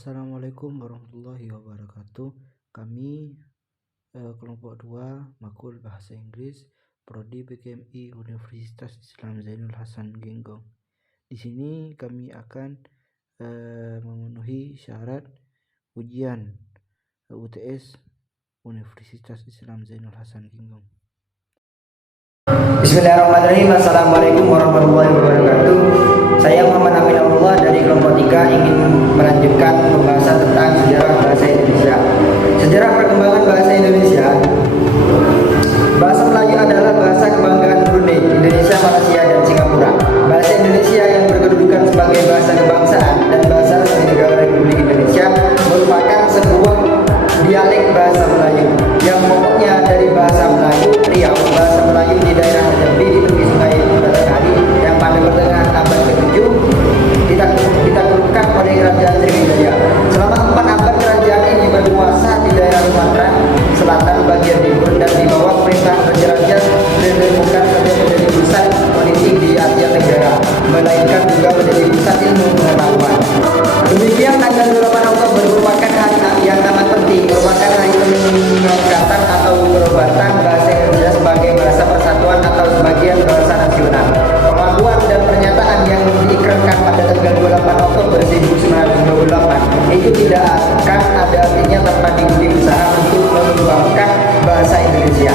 Assalamualaikum warahmatullahi wabarakatuh. Kami kelompok 2 Makul Bahasa Inggris Prodi PKMI Universitas Islam Zainul Hasan Genggong. Di sini kami akan memenuhi syarat ujian UTS Universitas Islam Zainul Hasan Genggong. Bismillahirrahmanirrahim. Assalamualaikum warahmatullahi wabarakatuh. Saya Muhammad Aminullah dari kelompok 3 ingin melanjutkan pembahasan tentang sejarah bahasa Indonesia. Sejarah perkembangan bahasa Indonesia. Bahasa Melayu adalah bahasa kebanggaan Brunei, Indonesia, Malaysia, dan Singapura. Bahasa Indonesia yang berkedudukan sebagai bahasa kebangsaan dan bahasa resmi negara Republik Indonesia merupakan sebuah dialek bahasa Melayu yang pokoknya dari bahasa Melayu Riau, bahasa Melayu di daerah Jambi di tepi sungai Batanghari yang pada pertengahan abad ke-7 ditaklukkan oleh Kerajaan Sriwijaya. Selama 4 abad kerajaan ini berkuasa di daerah Sumatera Selatan bagian timur dan di bawah perintah raja-raja dan bukan saja menjadi pusat politik di Asia Tenggara, melainkan juga menjadi pusat ilmu pengetahuan. Demikian tanggal 28 Oktober merupakan hari yang amat penting, merupakan hari pengangkatan atau perobatan bahasa Indonesia sebagai bahasa persatuan atau sebagian bahasa nasional. Pengakuan dan pernyataan yang diikrarkan pada tanggal 28 Oktober 1928 itu tidak akan ada artinya tanpa diuji usaha untuk mengembangkan bahasa Indonesia,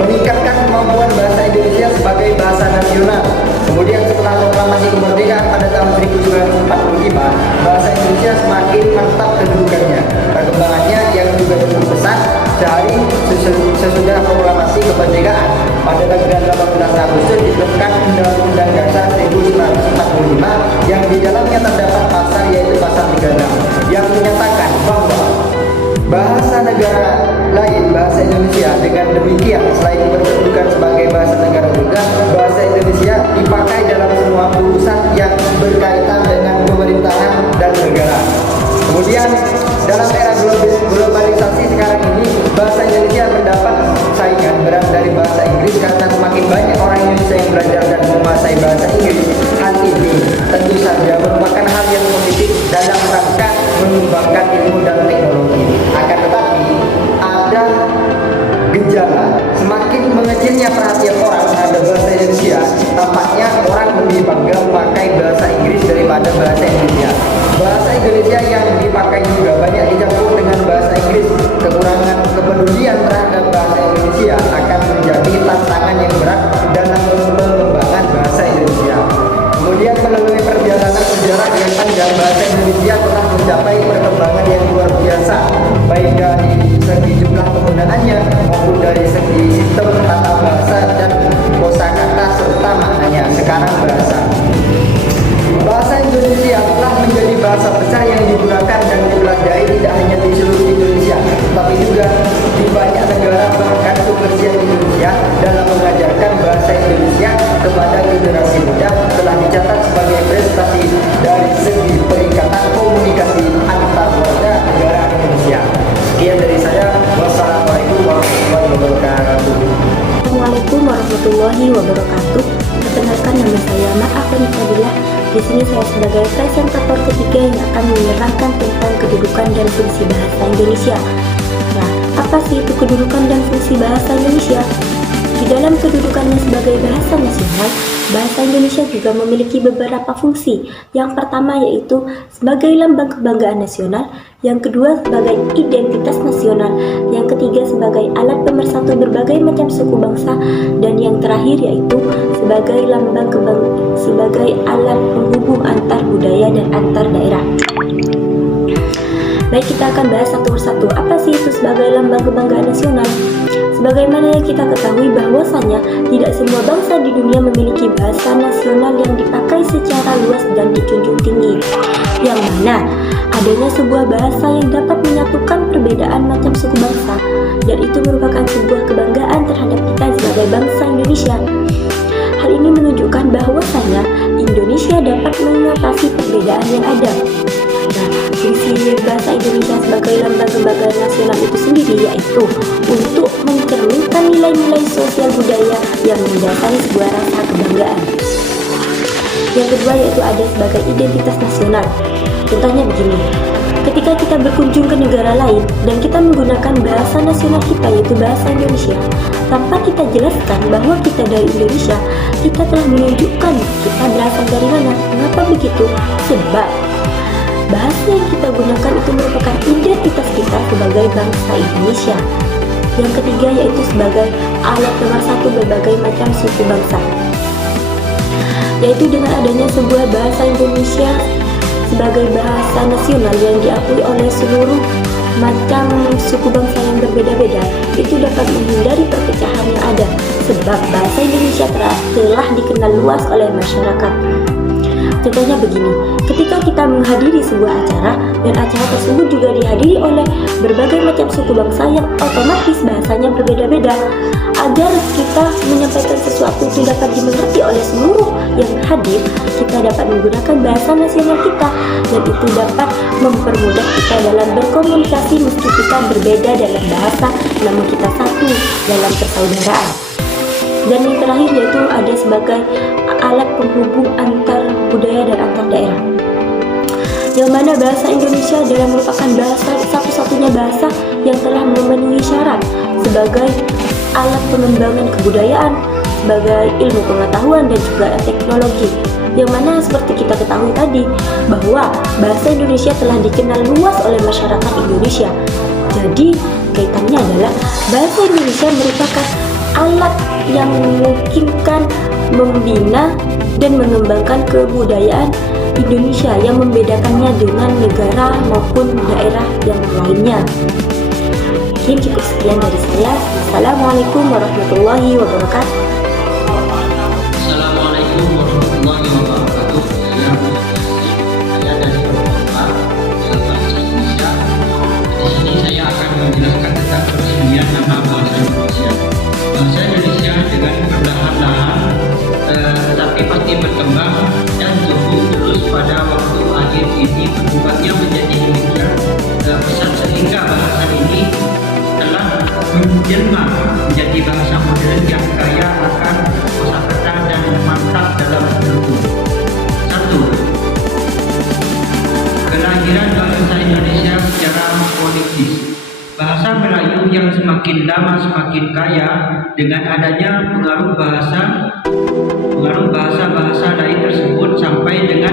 meningkatkan kemampuan bahasa Indonesia sebagai bahasa nasional. Kemudian setelah proklamasi kemerdekaan pada tahun 1945, bahasa Indonesia semakin mantap kedudukannya. Perkembangannya yang juga cukup pesat sehari sesudah proklamasi kemerdekaan pada tanggal 18 Agustus diterapkan Undang-Undang Dasar 1945 yang di dalamnya terdapat pasal yaitu pasal 36 yang menyatakan bahwa bahasa negara lain bahasa Indonesia. Dengan demikian, selain berkedudukan sebagai bahasa negara juga, bahasa Indonesia dipakai dalam semua urusan yang berkaitan dengan pemerintahan dan negara. Kemudian dalam era globalisasi sekarang ini, bahasa Indonesia mendapat saingan berat dari bahasa Inggris karena semakin banyak orang Indonesia yang belajar dan menguasai bahasa Inggris. Hal ini tentu saja merupakan hal yang positif dalam rangka mengembangkan ilmu dan teknologi. Akan tetapi ada gejala semakin mengecilnya perhatian orang terhadap bahasa Indonesia. Tampaknya orang lebih bangga memakai bahasa Inggris daripada bahasa Indonesia. Bahasa Indonesia yang dipakai juga banyak dicampur dengan bahasa Inggris. Kekurangan kepedulian terhadap bahasa Indonesia akan menjadi tantangan yang berat dalam pengembangan bahasa Indonesia. Kemudian melalui perjalanan sejarah yang panjang, bahasa Indonesia telah mencapai perkembangan yang luar biasa, baik dari segi jumlah penggunaannya maupun dari segi sistem tata bahasa dan kosakata serta maknanya. Sekarang bahasa Indonesia telah menjadi bahasa besar yang digunakan dan dipelajari tidak hanya di seluruh Indonesia, tapi juga di banyak negara. Bahkan kebersihan Indonesia dalam mengajarkan bahasa Indonesia kepada generasi muda telah dicatat sebagai prestasi dari segi peningkatan komunikasi antar warga negara Indonesia. Sekian dari saya. Wassalamualaikum warahmatullahi wabarakatuh. Assalamualaikum warahmatullahi wabarakatuh. Perkenalkan, nama saya Ma'afani Fadilah. Di sini saya sebagai presentator ketiga yang akan menerangkan tentang kedudukan dan fungsi bahasa Indonesia. Nah, apa sih itu kedudukan dan fungsi bahasa Indonesia? Di dalam kedudukannya sebagai bahasa nasional, bahasa Indonesia juga memiliki beberapa fungsi. Yang pertama yaitu sebagai lambang kebanggaan nasional, yang kedua sebagai identitas nasional, yang ketiga sebagai alat pemersatu berbagai macam suku bangsa, dan yang terakhir yaitu sebagai sebagai alat penghubung antar budaya dan antar daerah. Baik, kita akan bahas satu persatu. Apa sih itu sebagai lambang kebanggaan nasional? Sebagaimana yang kita ketahui bahwasanya tidak semua bangsa di dunia memiliki bahasa nasional yang dipakai secara luas dan dijunjung tinggi. Yang mana adanya sebuah bahasa yang dapat menyatukan perbedaan macam suku bangsa, dan itu merupakan sebuah kebanggaan terhadap kita sebagai bangsa Indonesia. Hal ini menunjukkan bahwasanya Indonesia dapat mengatasi perbedaan yang ada. Nah, fungsi bahasa Indonesia sebagai lambang kebanggaan nasional itu sendiri yaitu untuk mencerminkan nilai-nilai sosial budaya yang mendasari sebuah rasa kebanggaan. Yang kedua yaitu ada sebagai identitas nasional. Contohnya begini, ketika kita berkunjung ke negara lain dan kita menggunakan bahasa nasional kita yaitu bahasa Indonesia, tanpa kita jelaskan bahwa kita dari Indonesia, kita telah menunjukkan kita berasal dari mana. Mengapa begitu? Sebab bahasa yang kita gunakan itu merupakan identitas kita sebagai bangsa Indonesia. Yang ketiga yaitu sebagai alat nomor satu berbagai macam suku bangsa, yaitu dengan adanya sebuah bahasa Indonesia sebagai bahasa nasional yang diakui oleh seluruh macam suku bangsa yang berbeda-beda, itu dapat menghindari perpecahan yang ada, sebab bahasa Indonesia telah dikenal luas oleh masyarakat. Contohnya begini, ketika kita menghadiri sebuah acara dan acara tersebut juga dihadiri oleh berbagai macam suku bangsa yang otomatis bahasanya berbeda-beda, agar kita menyampaikan sesuatu itu dapat dimengerti oleh seluruh yang hadir, kita dapat menggunakan bahasa nasional kita, dan itu dapat mempermudah kita dalam berkomunikasi meski kita berbeda dalam bahasa, namun kita satu dalam persaudaraan. Dan yang terakhir yaitu ada sebagai alat penghubung antar budaya dan antar daerah, yang mana bahasa Indonesia adalah merupakan bahasa satu-satunya bahasa yang telah memenuhi syarat sebagai alat pengembangan kebudayaan, sebagai ilmu pengetahuan dan juga teknologi, yang mana seperti kita ketahui tadi bahwa bahasa Indonesia telah dikenal luas oleh masyarakat Indonesia. Jadi kaitannya adalah bahasa Indonesia merupakan alat yang memungkinkan membina dan mengembangkan kebudayaan Indonesia yang membedakannya dengan negara maupun daerah yang lainnya. Mungkin cukup sekian dari saya. Assalamualaikum warahmatullahi wabarakatuh. Assalamualaikum warahmatullahi wabarakatuh. Saya dari Bapak dalam bahasa Indonesia. Di sini saya akan menjelaskan tentang peresmian nama bahasa Indonesia. Bahasa Indonesia dengan perlahan-lahan tetapi pasti berkembang dan tumbuh terus pada waktu akhir ini berubahnya menjadi demikian pesat sehingga bahasa ini telah menjelma menjadi bahasa modern yang kaya akan kosakata dan mantap dalam bertutur. 1. Kelahiran bahasa Indonesia secara fonetis. Bahasa Melayu yang semakin lama semakin kaya dengan adanya pengaruh bahasa-bahasa lain tersebut sampai dengan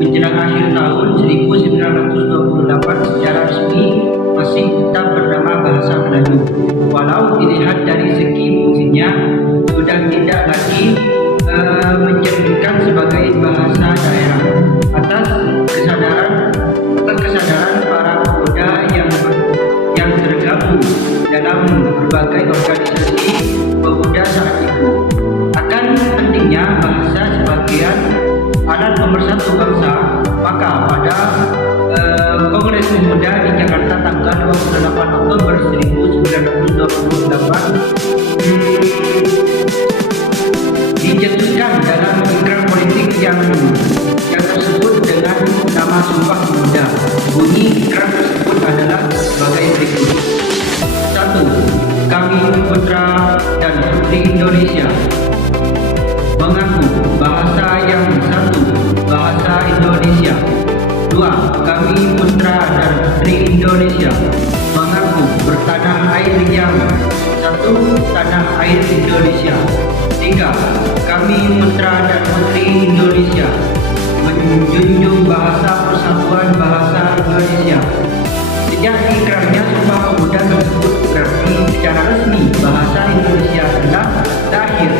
menjelang akhir tahun 1928 secara resmi masih tetap bernama bahasa Melayu. Walau dilihat dari segi fungsinya sudah tidak lagi mencerminkan sebagai bahasa daerah atas kesadaran para pemuda yang tergabung dalam berbagai organisasi pemuda saat itu akan pentingnya bahasa sebagai alat pemersatu bangsa. Maka pada Kongres Pemuda di Jakarta tanggal 28 Oktober 1928 dijatuhkan dalam ikrar politik yang tersebut dengan nama Sumpah Pemuda. Bunyi ikrar tersebut adalah sebagai berikut. 1. Kami putra dan putri Indonesia mengaku bahasa yang satu, bahasa Indonesia. 2. Kami putra dan putri Indonesia mengaku bertanah air yang satu, tanah air Indonesia. 3. Kami putra dan putri Indonesia menjunjung bahasa persatuan bahasa Indonesia. Sejak ikrarnya Sumpah Pemuda tersebut berarti secara resmi bahasa Indonesia telah lahir.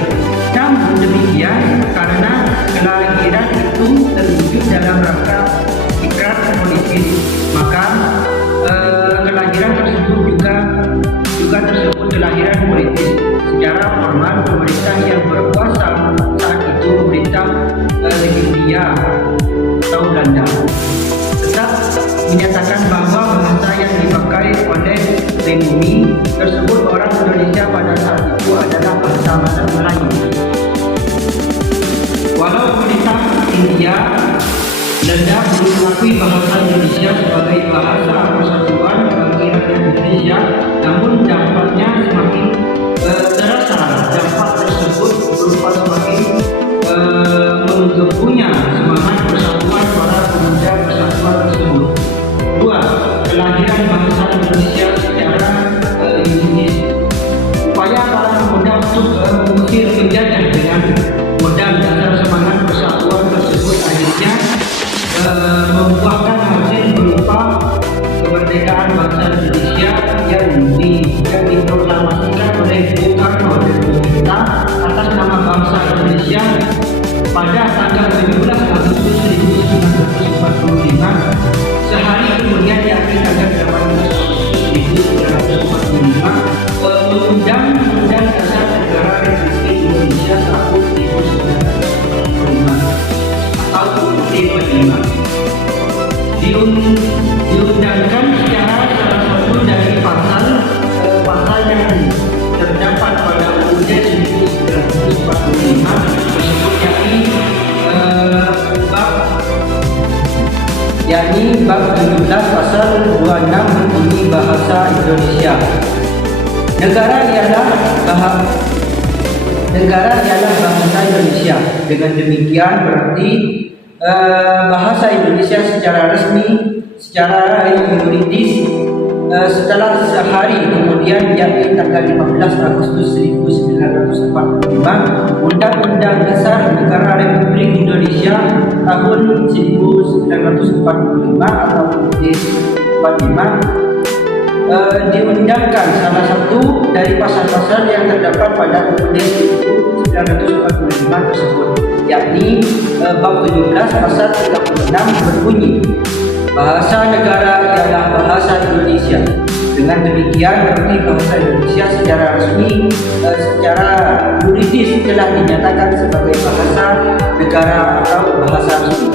Namun demikian, karena kelahiran itu terwujud dalam rangka ikrar politik, maka kelahiran tersebut juga tersebut kelahiran politis. Secara formal, pemerintah yang berkuasa saat itu pemerintah Hindia atau Belanda tetap menyatakan bahwa bahasa yang dipakai oleh pribumi tersebut orang Indonesia pada saat itu adalah bahasa Melayu. Walau pemerintah Hindia Belanda belum mengakui bahasa Indonesia sebagai bahasa persatuan bagi rakyat Indonesia, namun dampaknya semakin terasa. Dampak tersebut berupa semakin menggebunya membuahkan hasil berupa kemerdekaan bangsa Indonesia yang diproklamasikan oleh Bung Karno dan pemerintah atas nama bangsa Indonesia pada tanggal 17 Agustus 1945, sehari kemudian yakni tanggal 18 Agustus 1945, Undang-Undang Dasar Negara Republik Indonesia tahun 1945 atau UUD 45 diundangkan secara salah satu dari pasal yang terdapat pada UUD 1945 tersebut, yakni bab 17 pasal 26 berbunyi bahasa Indonesia. Negara ialah bahasa Indonesia. Dengan demikian berarti bahasa Indonesia secara resmi, secara yuridis, setelah sehari kemudian yakni tanggal 15 Agustus 1945, Undang-Undang Dasar Negara Republik Indonesia tahun 1945 atau UUD 45 diundangkan salah satu dari pasal-pasal yang terdapat pada UUD 1945 tersebut, yakni bab 17 pasal 36 berbunyi bahasa negara ialah bahasa Indonesia. Dengan demikian berarti bahasa Indonesia secara resmi, secara yuridis telah dinyatakan sebagai bahasa negara atau bahasa resmi.